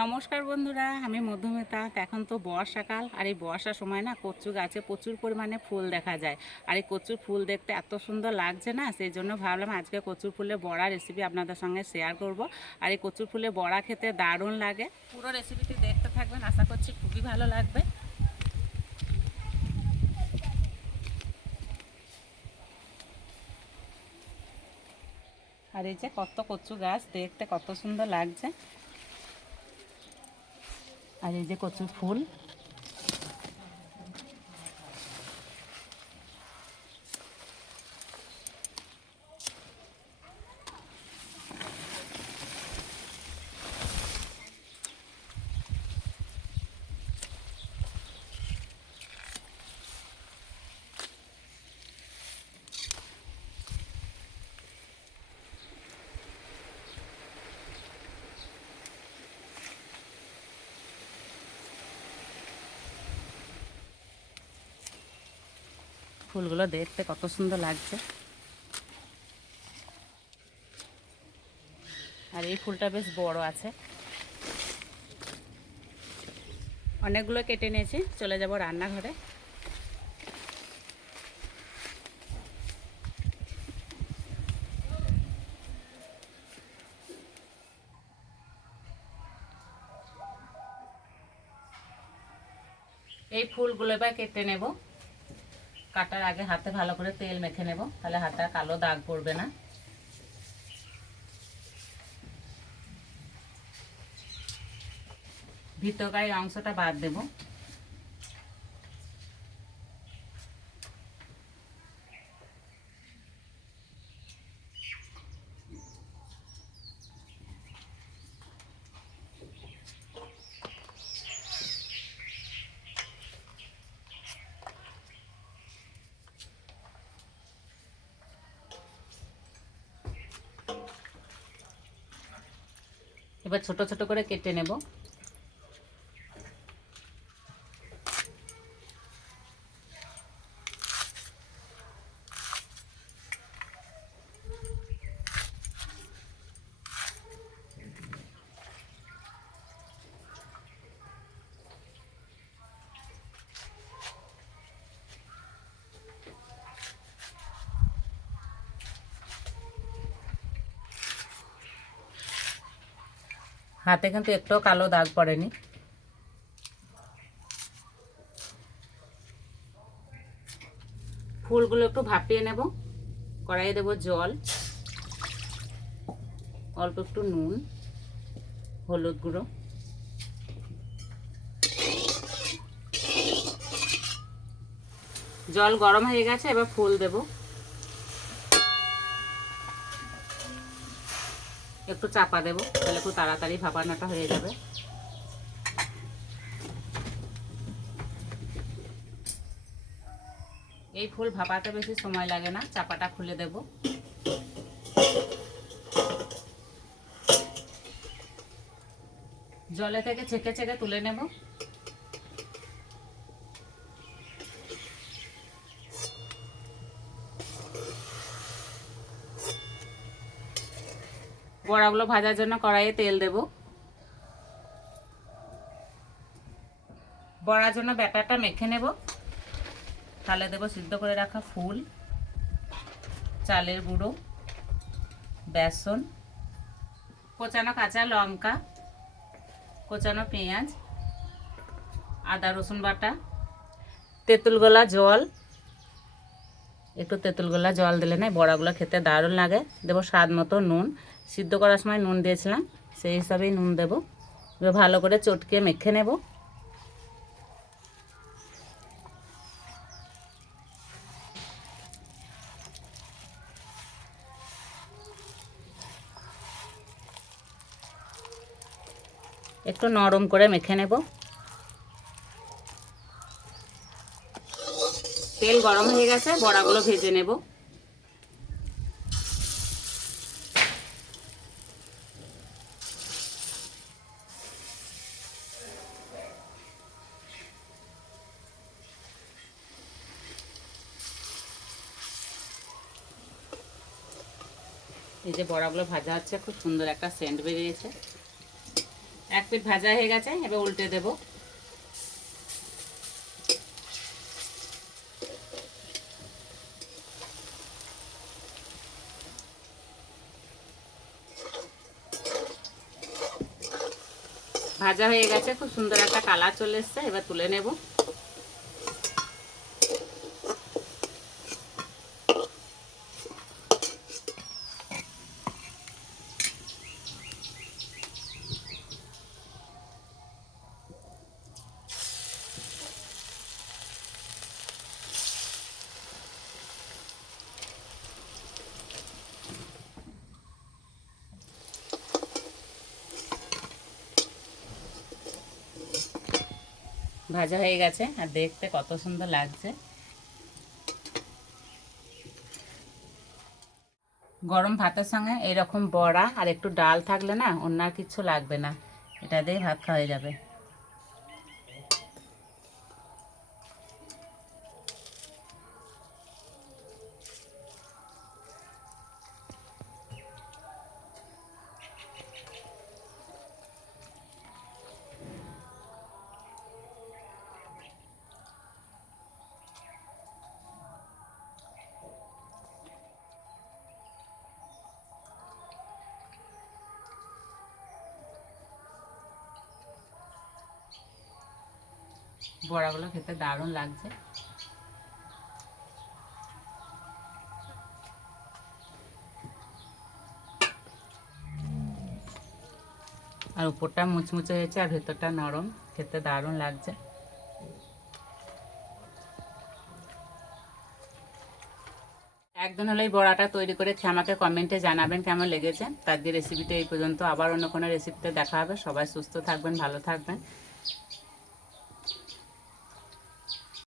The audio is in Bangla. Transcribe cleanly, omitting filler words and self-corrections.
নমস্কার বন্ধুরা, আমি মধুমিতা। এখন তো বর্ষাকাল, আর এই বর্ষার সময় না কচু গাছে প্রচুর পরিমাণে ফুল দেখা যায়। আর এই কচুর ফুল দেখতে এত সুন্দর লাগছে না, সেই জন্য ভাবলাম আজকে কচুর ফুলের বড়া রেসিপি আপনাদের সঙ্গে শেয়ার করব। আর এই কচুর ফুলের বড়া খেতে দারুণ লাগে। পুরো রেসিপিটি দেখতে থাকবেন, আশা করছি খুবই ভালো লাগবে। আর এই যে কত কচু গাছ, দেখতে কত সুন্দর লাগছে। আর এই যে কচুর ফুল, ফুলগুলো দেখতে কত সুন্দর লাগছে। আর এই ফুলটা বেশ বড় আছে। অনেকগুলো কেটে নিয়েছি, চলে যাব রান্নাঘরে। এই ফুলগুলো এবার কেটে নেব। কাটার আগে হাতে ভালো করে তেল মেখে নেব, তাহলে হাতে কালো দাগ পড়বে না। ভিতরকার অংশটা বাদ দেব। এবার ছোট ছোট করে কেটে নেব। হাতে কিন্তু একটু কালো দাগ পড়েনি। ফুলগুলো একটু ভাপিয়ে নেব। কড়াইয়ে দেব জল, অল্প একটু নুন, হলুদ গুঁড়ো। জল গরম হয়ে গেছে, এবার ফুল দেব। একটু চাপা দেব, তাহলে খুব তাড়াতাড়ি ভাপানোটা হয়ে যাবে। এই ফুল ভাপাতে বেশি সময় লাগে না, চাপাটা খুলে দেব। জলে থেকে ছেঁকে ছেঁকে তুলে নেব। বড়াগুলো ভাজার জন্য কড়াইয়ে তেল দেব। বড়ার জন্য ব্যাটারটা মেখে নেব। তাহলে দেব সিদ্ধ করে রাখা ফুল, চালের গুঁড়ো, বেসন, কোচানো কাঁচা লঙ্কা, কোচানো পেঁয়াজ, আদা রসুন বাটা, তেঁতুল গোলা জল। একটু তেঁতুল গোলা জল দিলে না বড়াগুলো খেতে দারুণ লাগে। দেবো স্বাদ মতো নুন, সিদ্ধ করার সময় নুন দিয়েছিলাম, সেই হিসাবেই নুন দেবো। এবার ভালো করে চটকে মেখে নেব। একটু নরম করে মেখে নেব। তেল গরম হয়ে গেছে, বড়াগুলো ভেজে নেব। এই যে বড়াগুলো ভাজা হচ্ছে, খুব সুন্দর একটা সেন্ট বেরিয়েছে। এক পিঠ ভাজা হয়ে গেছে, এবার উল্টে দেব। ভাজা হয়ে গেছে, খুব সুন্দর একটা কালার চলে এসছে, এবার তুলে নেব। ভাজা হয়ে গেছে আর দেখতে কত সুন্দর লাগছে। গরম ভাতের সঙ্গে এরকম বড়া আর একটু ডাল থাকলে না, অন্য আর কিচ্ছু লাগবে না, এটা দিয়ে ভাত খাওয়া হয়ে যাবে। বড়াগুলো খেতে দারুণ লাগছে। আর উপরটা মুচমুচে হয়েছে আর ভেতরটা নরম, খেতে দারুণ লাগছে। একদিন হলে এই বড়াটা তৈরি করে খেয়ে আমাকে কমেন্টে জানাবেন কেমন লেগেছে। তার রেসিপিটা এই পর্যন্ত, আবার অন্য কোনো রেসিপিতে দেখা হবে। সবাই সুস্থ থাকবেন, ভালো থাকবেন।